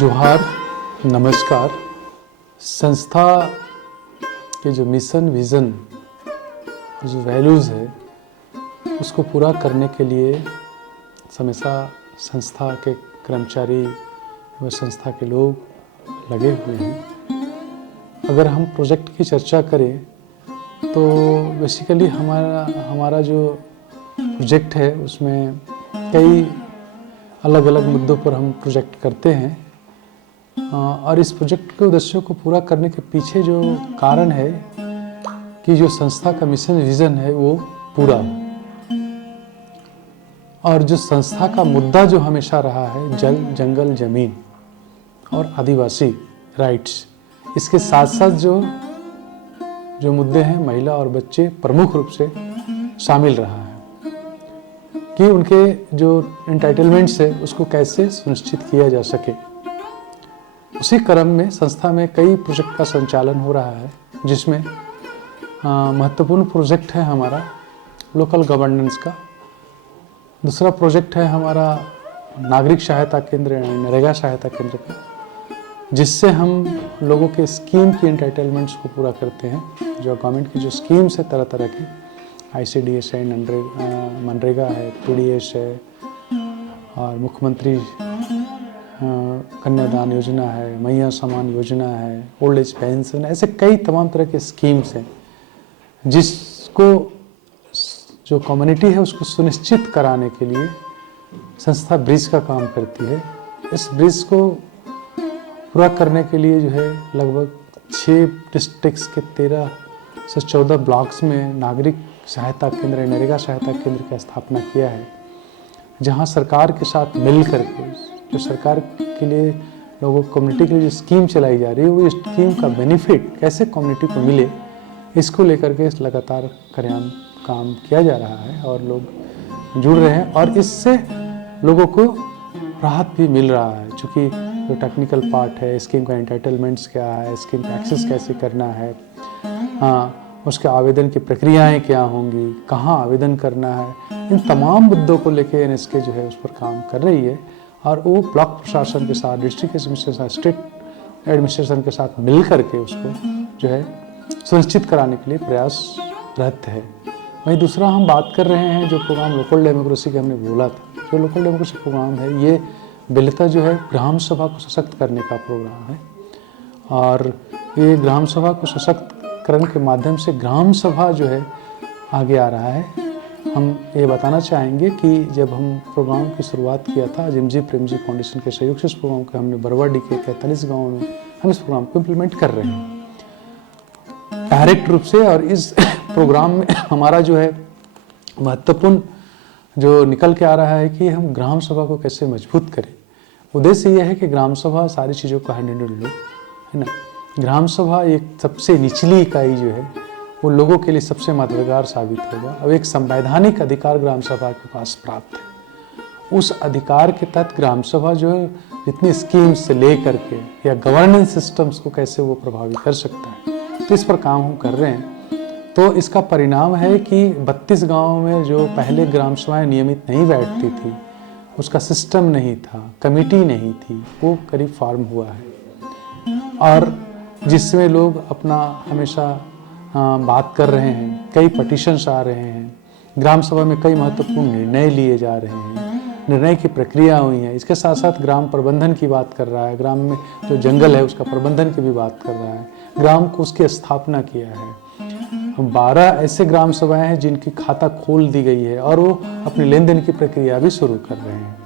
जोहार, नमस्कार। संस्था के जो मिशन, विज़न और जो वैल्यूज़ है उसको पूरा करने के लिए हमेशा संस्था के कर्मचारी व संस्था के लोग लगे हुए हैं। अगर हम प्रोजेक्ट की चर्चा करें तो बेसिकली हमारा जो प्रोजेक्ट है उसमें कई अलग अलग मुद्दों पर हम प्रोजेक्ट करते हैं और इस प्रोजेक्ट के उद्देश्यों को पूरा करने के पीछे जो कारण है कि जो संस्था का मिशन विज़न है वो पूरा हो। और जो संस्था का मुद्दा जो हमेशा रहा है जल, जंगल, जमीन और आदिवासी राइट्स, इसके साथ साथ जो मुद्दे हैं महिला और बच्चे प्रमुख रूप से शामिल रहा है कि उनके जो एंटाइटलमेंट्स है उसको कैसे सुनिश्चित किया जा सके। उसी क्रम में संस्था में कई प्रोजेक्ट का संचालन हो रहा है, जिसमें महत्वपूर्ण प्रोजेक्ट है हमारा लोकल गवर्नेंस का। दूसरा प्रोजेक्ट है हमारा नागरिक सहायता केंद्र, नरेगा सहायता केंद्र का, जिससे हम लोगों के स्कीम की एंटाइटलमेंट्स को पूरा करते हैं। जो गवर्नमेंट की जो स्कीम्स है तरह तरह की, ICDS है, मनरेगा है, PDS है और मुख्यमंत्री कन्यादान योजना है, मैया समान योजना है, ओल्ड एज पेंशन, ऐसे कई तमाम तरह के स्कीम्स हैं जिसको जो कम्युनिटी है उसको सुनिश्चित कराने के लिए संस्था ब्रिज का काम करती है। इस ब्रिज को पूरा करने के लिए जो है लगभग 6 डिस्ट्रिक्ट्स के 13 से 14 ब्लॉक्स में नागरिक सहायता केंद्र, नरेगा सहायता केंद्र की स्थापना किया है, जहां सरकार के साथ मिल करके जो सरकार के लिए लोगों कम्युनिटी के लिए जो स्कीम चलाई जा रही है वो स्कीम का बेनिफिट कैसे कम्युनिटी को मिले, इसको लेकर के लगातार काम किया जा रहा है और लोग जुड़ रहे हैं और इससे लोगों को राहत भी मिल रहा है। चूँकि जो टेक्निकल पार्ट है, स्कीम का एंटाइटलमेंट्स क्या है, स्कीम का एक्सेस कैसे करना है, उसके आवेदन की प्रक्रियाएं क्या होंगी, कहाँ आवेदन करना है, इन तमाम मुद्दों को लेके NSK जो है उस पर काम कर रही है और वो ब्लॉक प्रशासन के साथ, डिस्ट्रिक्ट एडमिनिस्ट्रेशन, स्टेट एडमिनिस्ट्रेशन के साथ मिल करके उसको जो है सुनिश्चित कराने के लिए प्रयासरत है। वहीं दूसरा हम बात कर रहे हैं जो प्रोग्राम लोकल डेमोक्रेसी का हमने बोला था। जो लोकल डेमोक्रेसी प्रोग्राम है ये बिलता जो है ग्राम सभा को सशक्त करने का प्रोग्राम है और ये ग्राम सभा को सशक्त करने के माध्यम से ग्राम सभा जो है आगे आ रहा है। हम ये बताना चाहेंगे कि जब हम प्रोग्राम की शुरुआत किया था जिमजी प्रेमजी फाउंडेशन के सहयोग से इस प्रोग्राम को हमने बरवाडी के 43 गाँव में हम इस प्रोग्राम को इम्प्लीमेंट कर रहे हैं डायरेक्ट रूप से। और इस प्रोग्राम में हमारा जो है महत्वपूर्ण जो निकल के आ रहा है कि हम ग्राम सभा को कैसे मजबूत करें। उद्देश्य यह है कि ग्राम सभा सारी चीज़ों को हैंडल लो, है ना। ग्राम सभा एक सबसे निचली इकाई जो है वो लोगों के लिए सबसे मददगार साबित होगा। अब एक संवैधानिक अधिकार ग्राम सभा के पास प्राप्त है। उस अधिकार के तहत ग्राम सभा जो है जितनी स्कीम्स से ले करके या गवर्नेंस सिस्टम्स को कैसे वो प्रभावित कर सकता है, तो इस पर काम हम कर रहे हैं। तो इसका परिणाम है कि 32 गाँव में जो पहले ग्राम सभाएँ नियमित नहीं बैठती थी, उसका सिस्टम नहीं था, कमेटी नहीं थी, वो करीब फॉर्म हुआ है और जिसमें लोग अपना हमेशा बात कर रहे हैं। कई पटिशन्स आ रहे हैं, ग्राम सभा में कई महत्वपूर्ण निर्णय लिए जा रहे हैं, निर्णय की प्रक्रिया हुई है। इसके साथ साथ ग्राम प्रबंधन की बात कर रहा है, ग्राम में जो जंगल है उसका प्रबंधन की भी बात कर रहा है, ग्राम को उसकी स्थापना किया है। 12 ऐसे ग्राम सभाएं हैं जिनकी खाता खोल दी गई है और वो अपनी लेन देन की प्रक्रिया भी शुरू कर रहे हैं।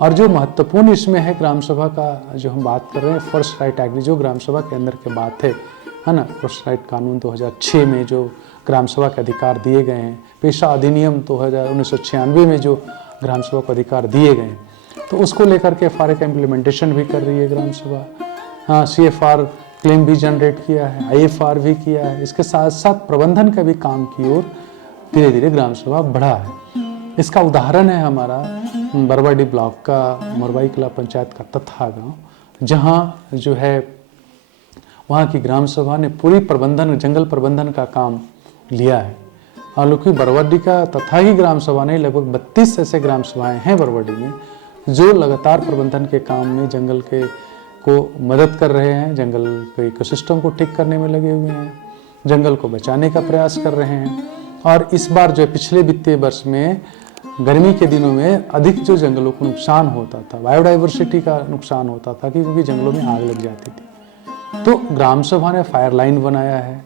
और जो महत्वपूर्ण इसमें है ग्राम सभा का जो हम बात कर रहे हैं, फर्स्ट राइट एग्री जो ग्राम सभा के अंदर की बात है ना। फर्स्ट राइट कानून 2006 में जो ग्राम सभा के अधिकार दिए गए हैं, पेशा अधिनियम 1996 में जो ग्राम सभा को अधिकार दिए गए हैं, तो उसको लेकर के FRA का इम्प्लीमेंटेशन भी कर रही है ग्राम सभा। CFR क्लेम भी जनरेट किया है, IFR भी किया है। इसके साथ साथ प्रबंधन का भी काम की ओर धीरे धीरे ग्राम सभा बढ़ा है। इसका उदाहरण है हमारा बरवाडी ब्लॉक का मोरबाई कला पंचायत का तथा गाँव, जहाँ जो है वहाँ की ग्राम सभा ने पूरी प्रबंधन, जंगल प्रबंधन का काम लिया है। हालांकि बरवाडी का तथा ही ग्राम सभा नहीं, लगभग 32 ऐसे ग्राम सभाएं हैं बरवाडी में जो लगातार प्रबंधन के काम में, जंगल के को मदद कर रहे हैं, जंगल के इकोसिस्टम को ठीक करने में लगे हुए हैं, जंगल को बचाने का प्रयास कर रहे हैं। और इस बार जो पिछले वित्तीय वर्ष में गर्मी के दिनों में अधिक जो जंगलों को नुकसान होता था, बायोडाइवर्सिटी का नुकसान होता था क्योंकि जंगलों में आग लग जाती थी, तो ग्राम सभा ने फायर लाइन बनाया है।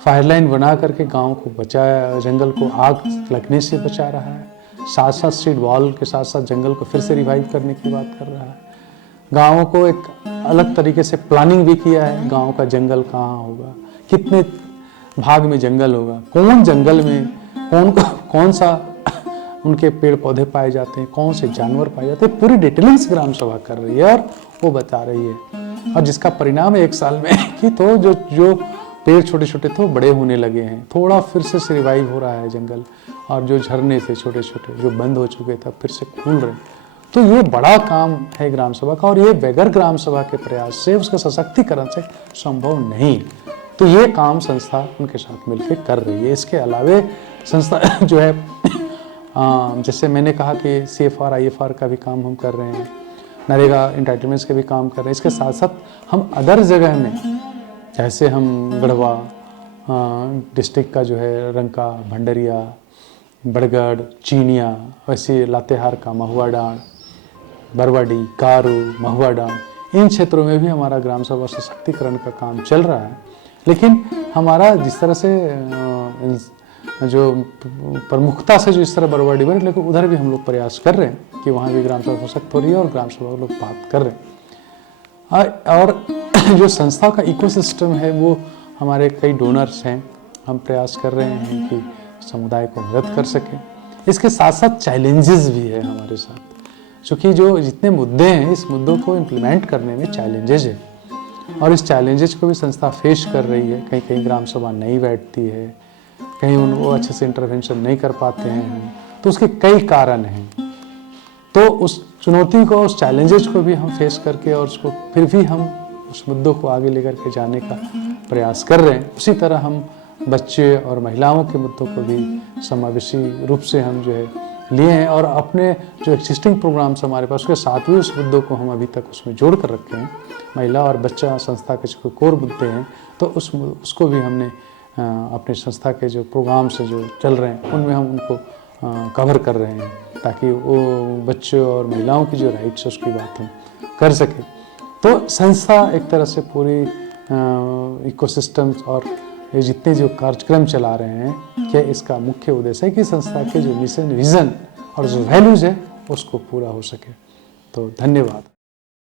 फायर लाइन बना करके गांव को बचाया, जंगल को आग लगने से बचा रहा है। साथ साथ सीड वॉल के साथ साथ जंगल को फिर से रिवाइव करने की बात कर रहा है। गाँवों को एक अलग तरीके से प्लानिंग भी किया है, गाँव का जंगल कहाँ होगा, कितने भाग में जंगल होगा, कौन जंगल में कौन सा उनके पेड़ पौधे पाए जाते हैं, कौन से जानवर पाए जाते हैं, पूरी डिटेलिंग्स ग्राम सभा कर रही है और वो बता रही है। और जिसका परिणाम है 1 साल में कि तो जो पेड़ छोटे छोटे थे वो बड़े होने लगे हैं, थोड़ा फिर से रिवाइव हो रहा है जंगल, और जो झरने थे छोटे छोटे जो बंद हो चुके थे फिर से खुल रहे। तो ये बड़ा काम है ग्राम सभा का, और ये बगैर ग्राम सभा के प्रयास से, उसके सशक्तिकरण से संभव नहीं। तो ये काम संस्था उनके साथ मिलकर कर रही है। इसके अलावे संस्था जो है जैसे मैंने कहा कि CFR IFR का भी काम हम कर रहे हैं, नरेगा एंटाइटलमेंट्स के भी काम कर रहे हैं। इसके साथ साथ हम अदर जगह में, जैसे हम गढ़वा डिस्ट्रिक्ट का जो है रंका, भंडरिया, बड़गढ़, चीनिया, वैसे लातेहार का महुआ डांड, बरवाडी, कारू, महुआ डांड, इन क्षेत्रों में भी हमारा ग्राम सभा सशक्तिकरण का काम चल रहा है। लेकिन हमारा जिस तरह से जो प्रमुखता से जो इस तरह बरवाडी बने, लेकिन उधर भी हम लोग प्रयास कर रहे हैं कि वहाँ भी ग्राम सभा सशक्त हो रही है और ग्राम सभा लोग बात कर रहे हैं। और जो संस्था का इकोसिस्टम है वो हमारे कई डोनर्स हैं, हम प्रयास कर रहे हैं कि समुदाय को मदद कर सकें। इसके साथ साथ चैलेंजेस भी है हमारे साथ, क्योंकि जो जितने मुद्दे हैं इस मुद्दों को इम्प्लीमेंट करने में चैलेंजेस है, और इस चैलेंजेस को भी संस्था फेस कर रही है। कहीं कहीं ग्राम सभा नहीं बैठती है, कहीं उनको अच्छे से इंटरवेंशन नहीं कर पाते हैं, तो उसके कई कारण हैं। तो उस चुनौती को, उस चैलेंजेस को भी हम फेस करके और उसको फिर भी हम उस मुद्दों को आगे लेकर के जाने का प्रयास कर रहे हैं। उसी तरह हम बच्चे और महिलाओं के मुद्दों को भी समावेशी रूप से हम जो है लिए हैं, और अपने जो एक्सिस्टिंग प्रोग्राम्स हमारे पास उसके साथ भी उस मुद्दों को हम अभी तक उसमें जोड़ कर रखे हैं। महिला और बच्चा संस्था के जो कोर मुद्दे हैं, तो उसको भी हमने अपने संस्था के जो प्रोग्राम्स जो चल रहे हैं उनमें हम उनको कवर कर रहे हैं, ताकि वो बच्चों और महिलाओं की जो राइट्स है उसकी बात हम कर सकें। तो संस्था एक तरह से पूरी इकोसिस्टम्स और ये जितने जो कार्यक्रम चला रहे हैं, क्या इसका मुख्य उद्देश्य है कि संस्था के जो मिशन, विजन और जो वैल्यूज है उसको पूरा हो सके। तो धन्यवाद।